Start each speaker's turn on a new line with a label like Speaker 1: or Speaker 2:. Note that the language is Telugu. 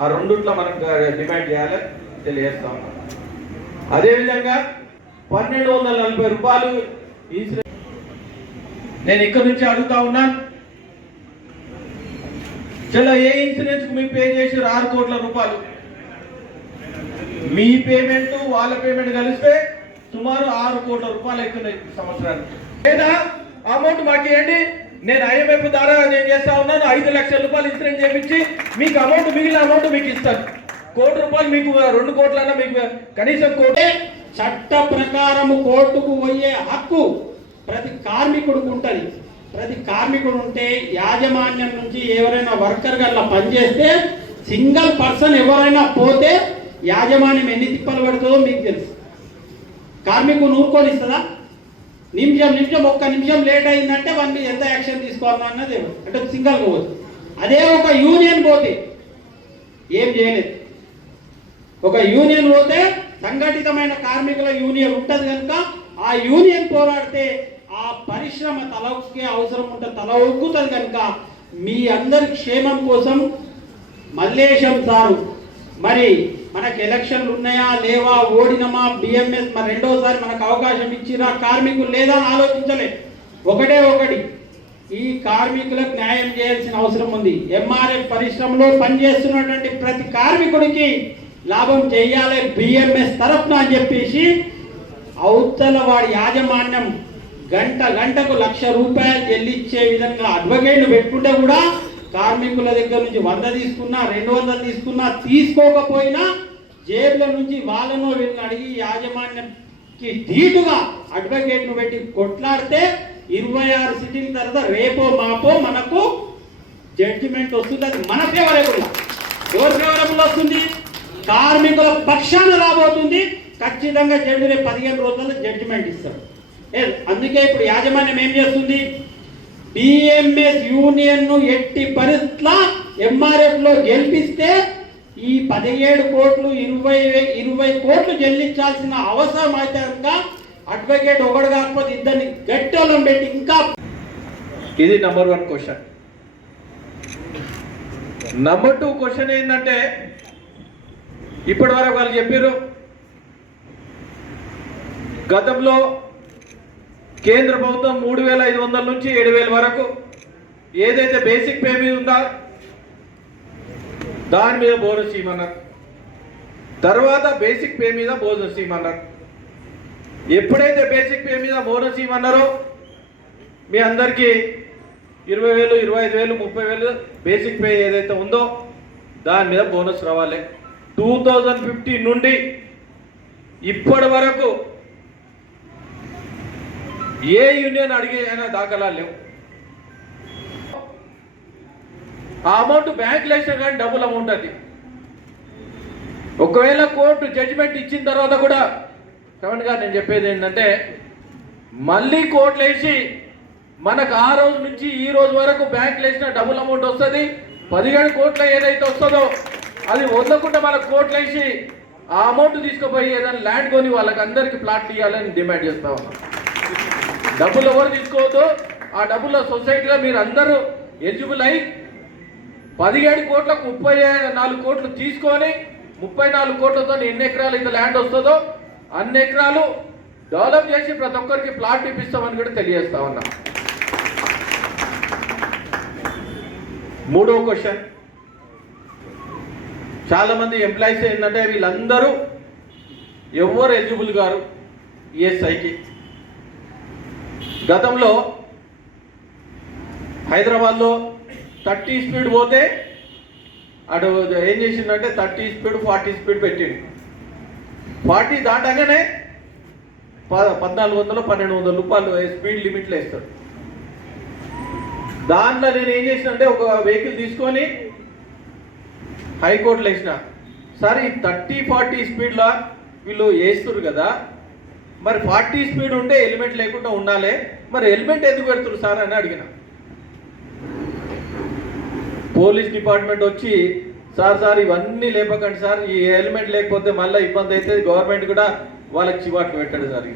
Speaker 1: ఆ రెండుట్లో మనం డిమాండ్ చేయాలి తెలియజేస్తా. ఉన్నాం అదేవిధంగా పన్నెండు వందల నలభై రూపాయలు ఇన్సూరెన్స్ నేను ఇక్కడ నుంచి అడుగుతా ఉన్నాను చలో ఏ ఇన్సూరెన్స్ మీ మీరు పే చేసారు ఆరు కోట్ల రూపాయలు? మీ పేమెంట్ వాళ్ళ పేమెంట్ కలిస్తే సుమారు ఆరు కోట్ల రూపాయలు అవుతున్నాయి సంవత్సరానికి. లేదా అమౌంట్ మాకేయండి? నేను ఐఎంఎఫ్ ద్వారా నేను చేస్తా ఉన్నాను. ఐదు లక్షల రూపాయలు ఇన్సూరెన్స్ చేయించి మీకు అమౌంట్ మిగిలిన అమౌంట్ మీకు ఇస్తాను. కోటి రూపాయలు మీకు రెండు కోట్లన్నా మీకు కనీసం కోటి.
Speaker 2: చట్ట ప్రకారము కోర్టుకు పోయే హక్కు ప్రతి కార్మికుడికి ఉంటుంది. ప్రతి కార్మికుడు ఉంటే యాజమాన్యం నుంచి ఎవరైనా వర్కర్ గల్లా పనిచేస్తే సింగిల్ పర్సన్ ఎవరైనా పోతే యాజమాన్యం ఎన్ని తిప్పలు పడుతుందో మీకు తెలుసు. కార్మికుడు నూరుకొని ఇస్తుందా? నిమిషం నిమిషం ఒక్క నిమిషం లేట్ అయిందంటే వాళ్ళ మీద ఎంత యాక్షన్ తీసుకోవాలన్నా అన్నది అంటే సింగల్ పోవచ్చు. అదే ఒక యూనియన్ పోతే ఏం చేయలేదు. ఒక యూనియన్ పోతే సంఘటితమైన కార్మికుల యూనియన్ ఉంటుంది కనుక ఆ యూనియన్ పోరాడితే ఆ పరిశ్రమ తల అవసరం ఉంటుంది తల ఒక్కుతుంది కనుక మీ అందరి క్షేమం కోసం మల్లేశం సారు మరి మనకు ఎలక్షన్లు ఉన్నాయా లేవా ఓడినమా బిఎంఎస్ మరి రెండోసారి మనకు అవకాశం ఇచ్చిరా కార్మికులు లేదా అని ఆలోచించలే. ఒకటే ఒకటి ఈ కార్మికులకు న్యాయం చేయాల్సిన అవసరం ఉంది. ఎంఆర్ఎఫ్ పరిశ్రమలో పనిచేస్తున్నటువంటి ప్రతి కార్మికుడికి లాభం చేయాలి బిఎంఎస్ తరఫున అని చెప్పేసి అవతల వాడి యాజమాన్యం గంట గంటకు లక్ష రూపాయలు చెల్లించే విధంగా అడ్వకేట్లు పెట్టుకుంటే కూడా కార్మికుల దగ్గర నుంచి వంద తీసుకున్నా రెండు వందలు తీసుకున్నా తీసుకోకపోయినా జేబుల నుంచి వాళ్ళను వీళ్ళని అడిగి యాజమాన్యంకి ధీటుగా అడ్వకేట్ను పెట్టి కొట్లాడితే ఇరవై ఆరు సిటీల తర్వాత రేపో మాపో మనకు జడ్జిమెంట్ వస్తుంది. అది మన ఫేవరబుల్ ఎవరి ఫేవరబుల్ వస్తుంది? కార్మికుల పక్షాన రాబోతుంది. ఖచ్చితంగా జడ్జి రేపు పదిహేను రోజుల్లో జడ్జిమెంట్ ఇస్తారు. అందుకే ఇప్పుడు యాజమాన్యం ఏం చేస్తుంది? బిఎంఎస్ యూనియన్ను ఎట్టి పరిస్థితుల ఎంఆర్ఎఫ్లో గెలిపిస్తే ఈ పదిహేడు కోట్లు ఇరవై ఇరవై కోట్లు చెల్లించాల్సిన అవసరం అయితే కనుక అడ్వకేట్ ఒకడు కాకపోతే ఇద్దరిని గట్టోలం పెట్టి ఇంకా
Speaker 1: ఇది number one question number two question ఏంటంటే ఇప్పటి వరకు వాళ్ళు చెప్పారు గతంలో కేంద్ర ప్రభుత్వం మూడు వేల ఐదు వందల నుంచి ఏడు వేల వరకు ఏదైతే బేసిక్ పే మీద ఉందా దాని మీద బోనస్ ఇవ్వమన్నారు. తర్వాత బేసిక్ పే మీద బోనస్ ఇవ్వమన్నారు. ఎప్పుడైతే బేసిక్ పే మీద బోనస్ ఇవ్వమన్నారో మీ అందరికీ ఇరవై వేలు ఇరవై ఐదు వేలు ముప్పై వేలు బేసిక్ పే ఏదైతే ఉందో దాని మీద బోనస్ రావాలి. టూ థౌజండ్ ఫిఫ్టీన్ నుండి ఇప్పటి వరకు ఏ యూనియన్ అడిగే అయినా దాఖలా లేవు. ఆ అమౌంట్ బ్యాంక్లో వేసినా కానీ డబుల్ అమౌంట్ అది. ఒకవేళ కోర్టు జడ్జిమెంట్ ఇచ్చిన తర్వాత కూడా సెవెన్ గారు నేను చెప్పేది ఏంటంటే మళ్ళీ కోర్టులు వేసి మనకు ఆ రోజు నుంచి ఈ రోజు వరకు బ్యాంకులు వేసిన డబుల్ అమౌంట్ వస్తుంది. పదిహేడు కోట్ల ఏదైతే వస్తుందో అది వదలకుండా మనకు కోట్లు వేసి ఆ అమౌంట్ తీసుకుపోయి ఏదైనా ల్యాండ్ కొని వాళ్ళకి అందరికీ ప్లాట్లు ఇవ్వాలని డిమాండ్ చేస్తా ఉన్నాం. డబ్బులు ఎవరు తీసుకోవద్దు. ఆ డబ్బుల్లో సొసైటీలో మీరు అందరూ ఎలిజిబుల్ అయి పదిహేడు కోట్లకు ముప్పై నాలుగు కోట్లు తీసుకొని ముప్పై నాలుగు కోట్లతో ఎన్ని ఎకరాలు ఇంత ల్యాండ్ వస్తుందో అన్ని ఎకరాలు డెవలప్ చేసి ప్రతి ఒక్కరికి ప్లాట్ ఇప్పిస్తామని కూడా తెలియజేస్తా ఉన్నా. మూడో క్వశ్చన్. చాలామంది ఎంప్లాయీస్ ఏంటంటే వీళ్ళందరూ ఎవరు ఎలిజిబుల్ గారు ఈఎస్ఐకి గతంలో హైదరాబాద్లో థర్టీ స్పీడ్ పోతే అటు ఏం చేసిందంటే థర్టీ స్పీడ్ ఫార్టీ స్పీడ్ పెట్టిండు. ఫార్టీ దాటగానే ప- పద్నాలుగు వందలు పన్నెండు వందల రూపాయలు స్పీడ్ లిమిట్లో వేస్తారు. దాంట్లో నేను ఏం చేసినంటే ఒక వెహికల్ తీసుకొని హైకోర్టులో వేసిన సార్ ఈ థర్టీ ఫార్టీ స్పీడ్లో వీళ్ళు వేస్తున్నారు కదా మరి ఫార్టీ స్పీడ్ ఉంటే హెల్మెట్ లేకుండా ఉండాలి. మరి హెల్మెట్ ఎందుకు పెడుతున్నారు సార్ అని అడిగిన. పోలీస్ డిపార్ట్మెంట్ వచ్చి సార్ సార్ ఇవన్నీ లేపకండి సార్. ఈ హెల్మెట్ లేకపోతే మళ్ళీ ఇబ్బంది అయితే గవర్నమెంట్ కూడా వాళ్ళకి చివాట్లు పెట్టాడు సార్.